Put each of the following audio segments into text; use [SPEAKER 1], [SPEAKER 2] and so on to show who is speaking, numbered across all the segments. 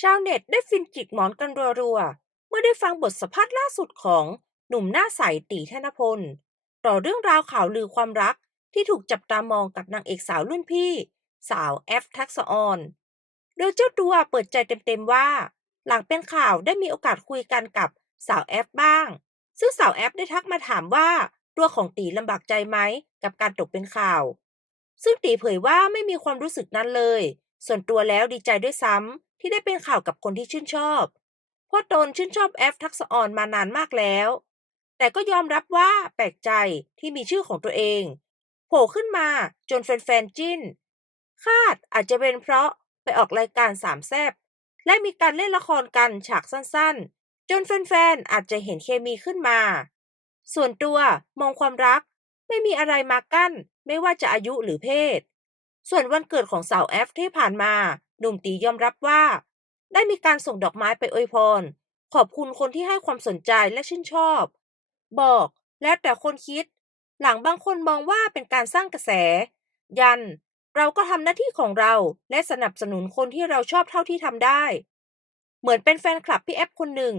[SPEAKER 1] ชาวเน็ตได้ฟินจิกหมอนกันรัวๆ เมื่อได้ฟังบทสัมภาษณ์ล่าสุดของหนุ่มหน้าใสตีธนพล ต่อเรื่องราวข่าวลือความรักที่ถูกจับตามองกับนางเอกสาวรุ่นพี่ สาวแอฟทักษออน โดยเจ้าตัวเปิดใจเต็มๆว่า หลังเป็นข่าวได้มีโอกาสคุยกันกับสาวแอฟบ้าง ซึ่งสาวแอฟได้ทักมาถามว่าตัวของตีลำบากใจไหมกับการตกเป็นข่าว ซึ่งตีเผยว่าไม่มีความรู้สึกนั้นเลย ส่วนตัวแล้วดีใจด้วยซ้ำ ที่ได้เป็นข่าวกับคนที่ชื่นชอบเพราะตนชื่นชอบแอฟทักษออนมานานมากแล้ว แต่ก็ยอมรับว่าแปลกใจที่มีชื่อของตัวเองโผล่ขึ้นมาจนแฟนๆจิ้น คาดอาจจะเป็นเพราะไปออกรายการสามแซบและมีการเล่นละครกันฉากสั้นๆ จนแฟนๆ อาจจะเห็นเคมีขึ้นมา ส่วนตัวมองความรักไม่มีอะไรมากั้น ไม่ว่าจะอายุหรือเพศ ส่วนวันเกิดของสาวแอฟที่ผ่านมา หนุ่มตียอมรับว่า ได้มีการส่งดอกไม้ไปอวยพร ขอบคุณคนที่ให้ความสนใจและชื่นชอบ บอกแล้วแต่คนคิด หลังบางคนมองว่าเป็นการสร้างกระแส ยัน เราก็ทำหน้าที่ของเราและสนับสนุนคนที่เราชอบเท่าที่ทำได้ เหมือนเป็นแฟนคลับพี่แอฟคนหนึ่ง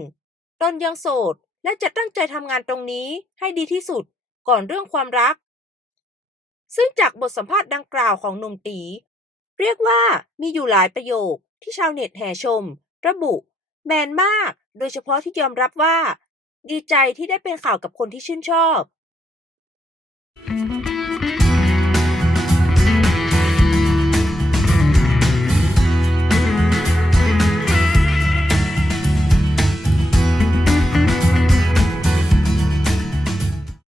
[SPEAKER 1] ตนยังโสดและจะตั้งใจทำงานตรงนี้ให้ดีที่สุดก่อนเรื่องความรัก ซึ่งจากบทสัมภาษณ์ดังกล่าวของหนุ่มตี เรียกว่ามีอยู่หลายประโยคที่ชาวเน็ตแห่ชม ระบุ แมนมาก โดยเฉพาะที่ยอมรับว่า ดีใจที่ได้เป็นข่าวกับคนที่ชื่นชอบ